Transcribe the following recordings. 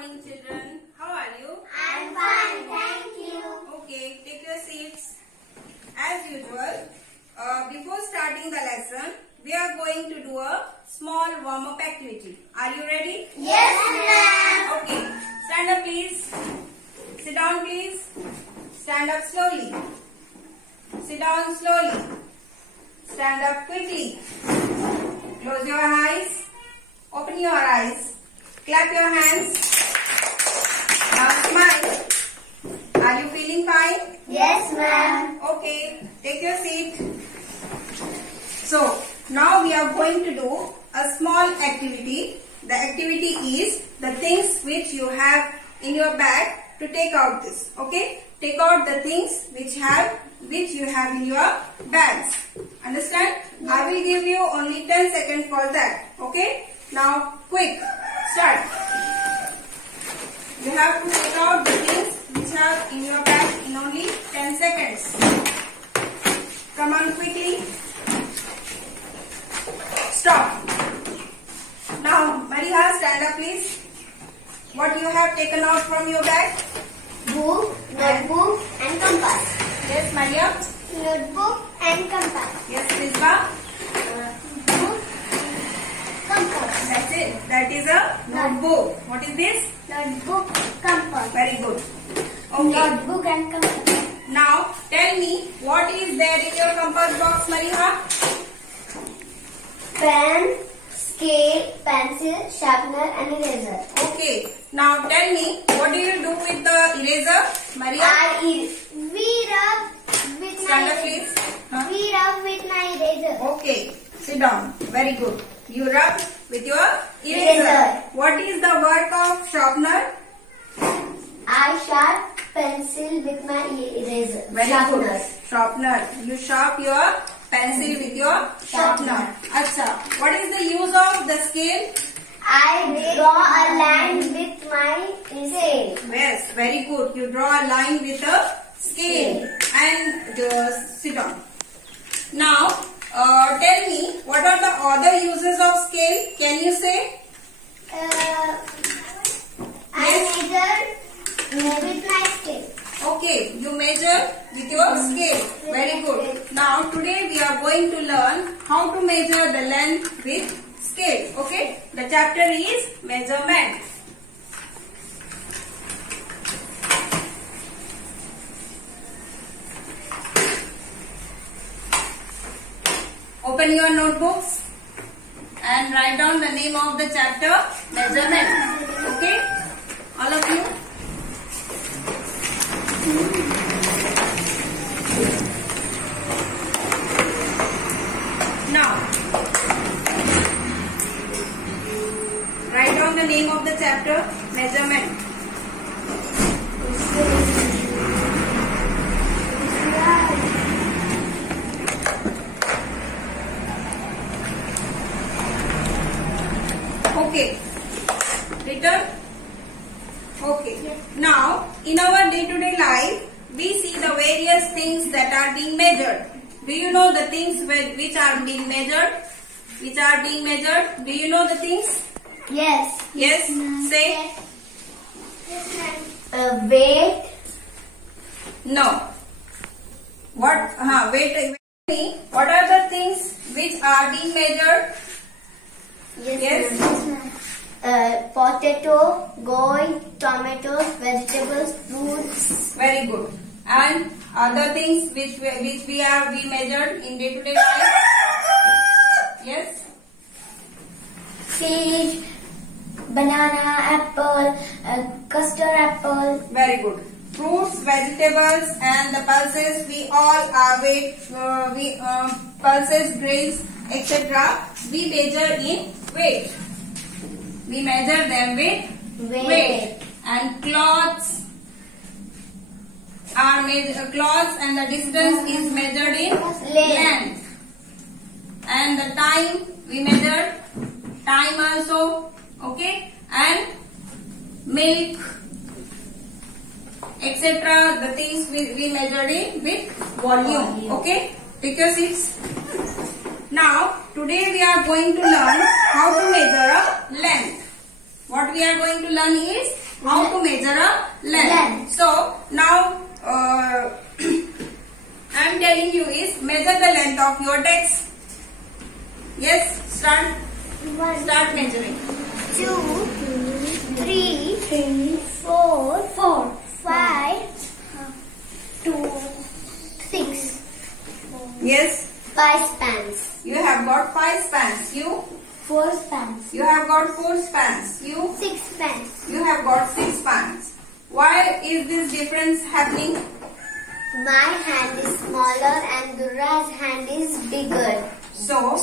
morning, children. How are you? I'm fine, thank you. Okay, take your seats. As usual, before starting the lesson, we are going to do a small warm-up activity. Are you ready? Yes, ma'am. Okay, stand up please. Sit down please. Stand up slowly. Sit down slowly. Stand up quickly. Close your eyes. Open your eyes. Clap your hands. Now smile. Are you feeling fine? Yes, ma'am. Okay, take your seat. So, now we are going to do a small activity. The activity is the things which you have in your bag to take out this. Okay? Take out the things which you have in your bags. Understand? I will give you only 10 seconds for that. Okay? Now, quick. Start. You have to take out the things which are in your bag in only 10 seconds. Come on quickly. Stop. Now, Maria, stand up please. What you have taken out from your bag? Book, notebook and compass. Yes, Maria. Notebook and compass. Yes, Rizba. Book, compass. That's it. That is a notebook. What is this? Notebook, compass. Very good. Okay. Notebook and compass. Now, tell me what is there in your compass box, Maria? Pen, scale, pencil, sharpener and eraser. Okay. Now, tell me what do you do with the eraser, Maria? We rub with Stand my up, please. Huh? We rub with my eraser. Okay. Sit down. Very good. You rub with your eraser. Eraser. What is the work of sharpener? I sharp pencil with my eraser. Very Sharpener. good. Sharpener. You sharp your pencil with your sharpener. Acha. What is the use of the scale? I draw a line with my scale. Yes, very good. You draw a line with a scale and sit down. Now, tell me what are the other uses of scale? Can you say? I measure with my scale. Okay, you measure with your scale. Very good. Now, today we are going to learn how to measure the length with scale. Okay, the chapter is measurement. Open your notebooks and write down the name of the chapter, measurement. Okay, all of you. Now, write down the name of the chapter, measurement. Okay. Written? Okay. Now, in our day-to-day life, we see the various things that are being measured. Do you know the things which are being measured? Which are being measured? Do you know the things? Yes. Yes? Say. Weight. No. What? Wait. What are the things which are being measured? Yes. Potato, gold, tomatoes, vegetables, fruits. Very good. And other things which we measured in day-to-day life? Yes. Fish, banana, apple, custard apple. Very good. Fruits, vegetables, and the pulses. We all are pulses, grains, etc. We measure in weight. We measure them with weight. And cloths are cloths, and the distance is measured in length. And the time we measure time also. Okay, and milk, etc. The things we measured in with volume. Okay, take your seats. Now, today we are going to learn how to measure a length. What we are going to learn is How to measure a length. So now I am telling you is measure the length of your desk. Yes, start measuring. 2, 3, 4, 5, 2, 6. Yes. 5 spans. You have got 5 spans. You? 4 spans. You have got 4 spans. You? 6 spans. You have got 6 spans. Why is this difference happening? My hand is smaller and Durra's hand is bigger. So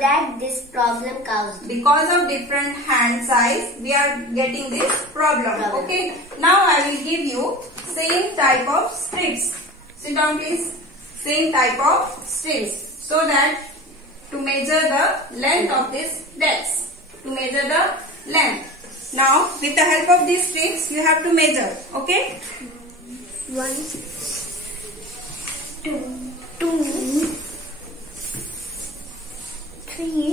that this problem caused. Because of different hand size, we are getting this problem. Okay. Now I will give you same type of strips. Sit down please. Same type of strips. So that to measure the length of this desk. To measure the length. Now with the help of these strips, you have to measure. Okay. 1, 2, 3,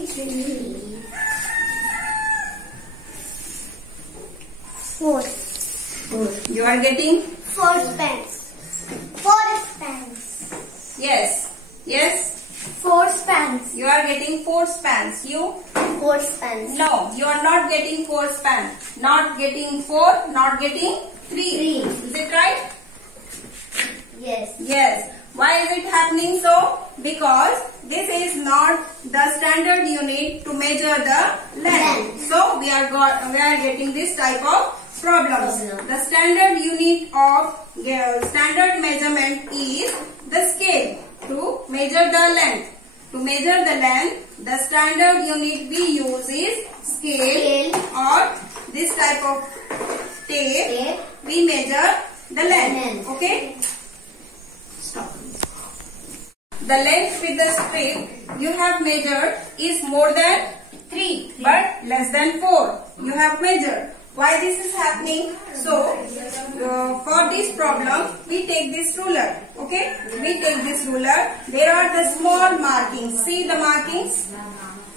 4. You are getting? 4 spans. 4 spans. Yes. Yes. 4 spans. You are getting 4 spans. You? 4 spans. No, you are not getting 4 spans. Not getting 4, not getting 3. Is it right? Yes. Yes. Why is it happening so? Because this is not the standard unit to measure the length. So we are getting this type of problems. The standard unit of standard measurement is the scale to measure the length. To measure the length, the standard unit we use is scale or this type of tape. We measure the length. Okay. Stop. The length with the strip you have measured is more than 3 but less than 4. You have measured. Why this is happening? So, for this problem, we take this ruler. Okay? We take this ruler. There are the small markings. See the markings?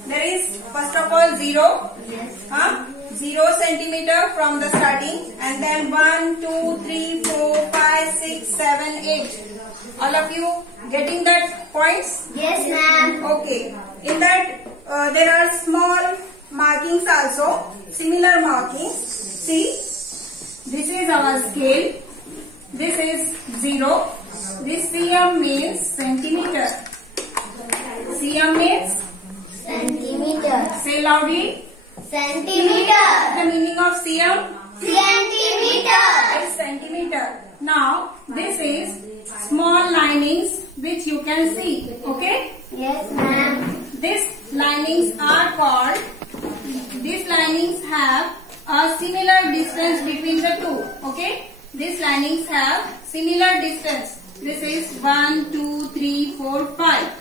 There is first of all 0. 0 centimeter from the starting. And then 1, 2, 3, 4, 5, 6, 7, 8. All of you getting that points? Yes, ma'am. Okay. In that there are small markings also. Similar markings. See, this is our scale. This is 0. This cm means centimeter. Cm means centimeter. Say loudly. Centimeter. The meaning of cm? Centimeter. Is centimeter. Now, this is small linings which you can see. Okay? Yes, ma'am. These linings are called, these linings have a similar distance between the two. Okay? These linings have similar distance. This is 1, 2, 3, 4, 5,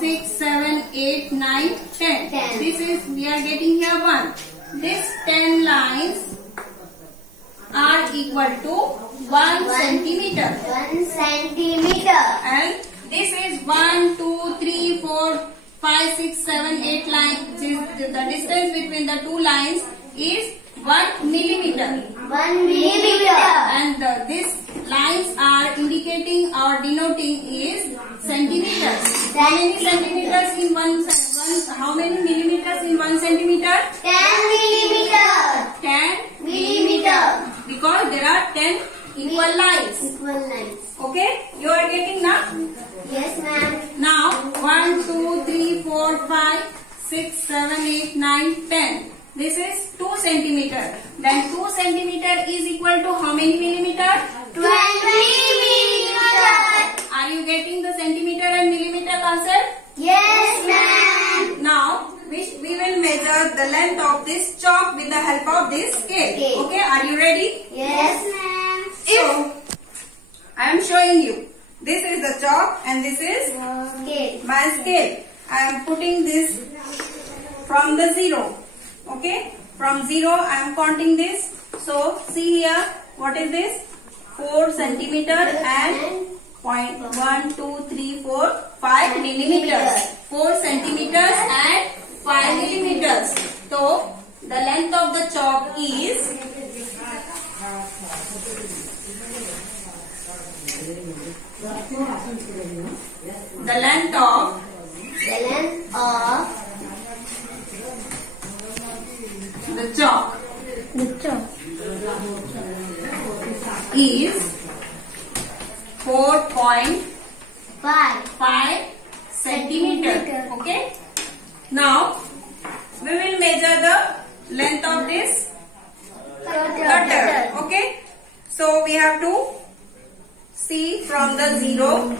6, 7, 8, 9, 10. This is, we are getting here 1. These 10 lines are equal to 1 centimeter. 1 centimeter. And this is 1, 2, 3, 4, 5, 6, 7, 8 lines. The distance between the two lines is 1 millimeter. 1 millimeter. And these lines are indicating or denoting is centimeters. How many centimeters in how many millimeters in 1 centimeter? 10 millimeter. 10 millimeter. Because there are 10 equal lines. Equal lines. Okay? You are getting now? Yes, ma'am. Now 1, 2, 3, 4, 5, 6, 7, 8, 9, 10. This is 2 centimeter. Then 2 centimeter is equal to how many millimeter? 20 millimeter. Are you getting the centimeter and millimeter concept? Yes, ma'am. Now we will measure the length of this chalk with the help of this scale. Okay, are you ready? Yes, ma'am. So I am showing you. This is the chalk and this is Scale. my scale. I am putting this from the 0. Okay, from 0 I am counting this. So see here, what is this? 4 centimeter and 1, 2, 3, 4, 5 millimeters. 4 centimeters and 5 millimeters. So the length of the chalk is the length of the chalk is 4.5 centimeter. Okay. Now we will measure the length of this cutter. Okay. So we have to see from the 0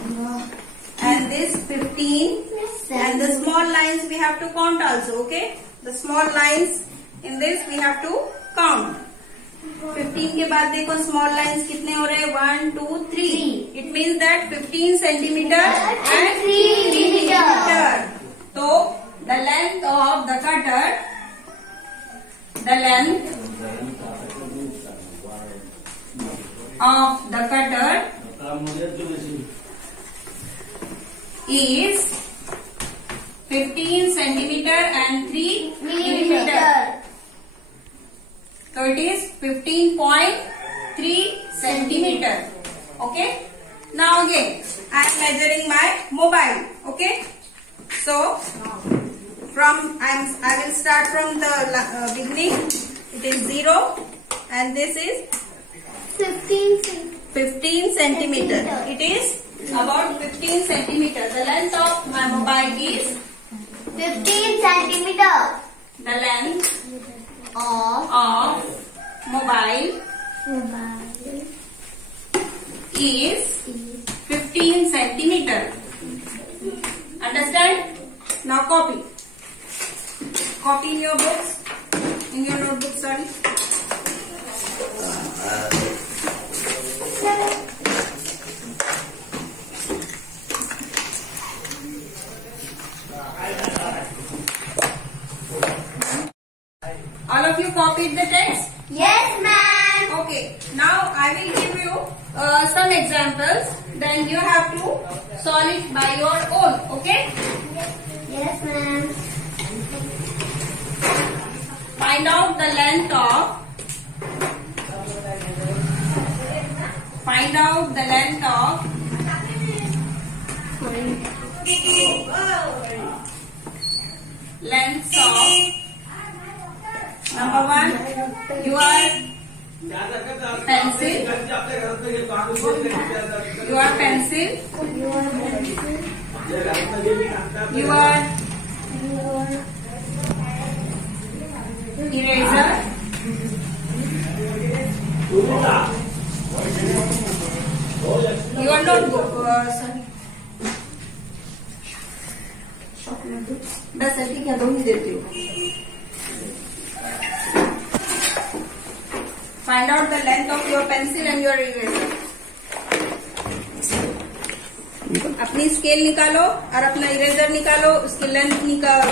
and this 15 and the small lines we have to count also. Okay. The small lines in this we have to count. 15 के बाद देखो small lines कितने हो रहे हैं 1, 2, 3. It means that 15 centimeter and 3 millimeter. So the length of the cutter, the length of the cutter is 15 centimeter and 3 millimeter. So it is 15.3 centimeter. Okay. Now again, I am measuring my mobile. Okay. So I will start from the beginning. It is 0 and this is 15 centimeter. It is about 15 centimeter. The length of my mobile is 15 centimeter. The length of mobile is 15 centimeter. Understand? Now copy. Copy in your books, in your notebook, sorry. All of you copied the text? Yes, ma'am. Okay. Now I will give you some examples. Then you have to solve it by your own. Okay? Yes, ma'am. Find out the length of. Find out the length of. Lengths of. Number 1, your pencil. Your pencil. Your eraser. Your notebook. Sorry. 10 है ठीक है 2 ही देती हूँ. Find out the length of your pencil and your eraser. अपनी scale निकालो और अपना eraser निकालो, उसकी लेंथ निकालो,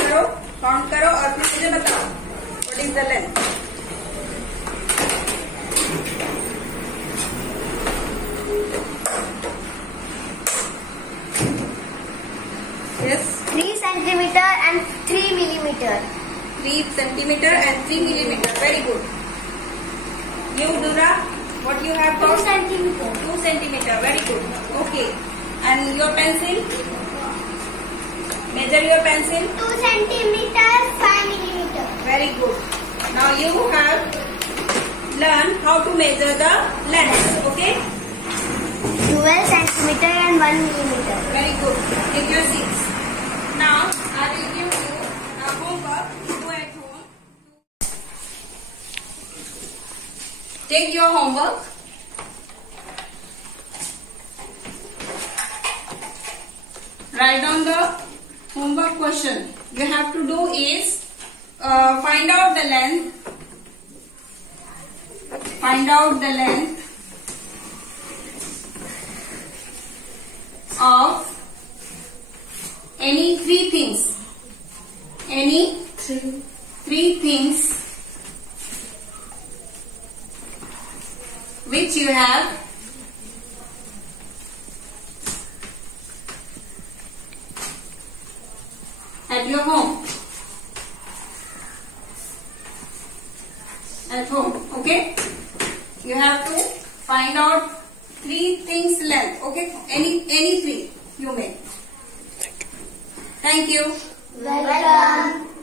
करो, काउंट करो और फिर मुझे बताओ what is the length. Yes. 3 centimeter and 3 millimeter. 3 centimeter and 3 millimeter. Very good. You, Dura, what you have 2 got? centimeter. 2 centimeter. Very good. Okay. And your pencil? Measure your pencil. 2 centimeter, 5 millimeter. Very good. Now you have learned how to measure the length. Okay? 12 centimeter and 1 millimeter. Very good. Take your seats. Now I will give you a homework to do at home. Take your homework. Write down the homework question. You have to do is find out the length. Find out the length of any 3 things. Any 3 things which you have at your home. at home. Okay, you have to find out 3 things length. Okay, any 3 you may. Thank you. Welcome.